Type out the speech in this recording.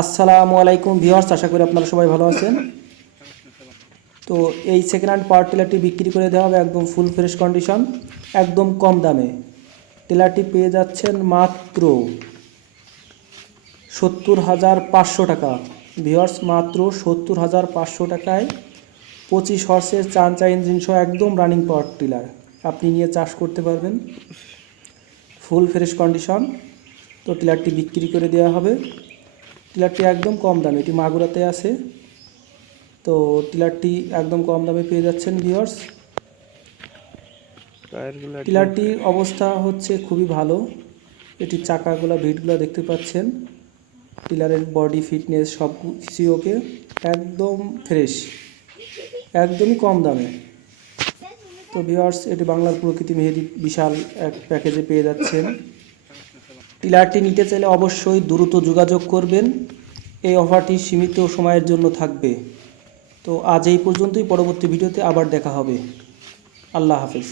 আসসালামু আলাইকুম ভিউয়ার্স, আশা করি আপনারা সবাই ভালো আছেন। তো এই সেকেন্ড হ্যান্ড পাওয়ার টিলারটি বিক্রি করে দেওয়া হবে একদম ফুল ফ্রেশ কন্ডিশন একদম কম দামে। টিলারটি পেয়ে যাচ্ছেন মাত্র সত্তর হাজার পাঁচশো টাকা। ভিউয়ার্স, মাত্র সত্তর হাজার পাঁচশো টাকায় পঁচিশ হর্সের চান চা ইঞ্জিন সহ একদম রানিং পাওয়ার টিলার। আপনি নিয়ে চাষ করতে পারবেন। ফুল ফ্রেশ কন্ডিশন তো টিলারটি বিক্রি করে দেওয়া হবে। টিলারটি একদম কম দামে এটি মাগুরাতে আছে। তো টিলারটি একদম কম দামে পেয়ে যাচ্ছেন টায়ারগুলো টিলারটির অবস্থা হচ্ছে খুবই ভালো। এটির চাকাগুলো ভিটগুলো দেখতে পাচ্ছেন। টিলারের বডি ফিটনেস সব কিছুই ওকে একদম ফ্রেশ একদমই কম দামে। তো ভিউয়ার্স এটি বাংলার প্রকৃতি মেহেদি বিশাল এক প্যাকেজে পেয়ে যাচ্ছেন। টিলারটি নিতে চাইলে অবশ্যই দ্রুত যোগাযোগ করবেন। এই অফারটি সীমিত সময়ের জন্য থাকবে। তো আজ এই পর্যন্তই। পরবর্তী ভিডিওতে আবার দেখা হবে। আল্লাহ হাফেজ।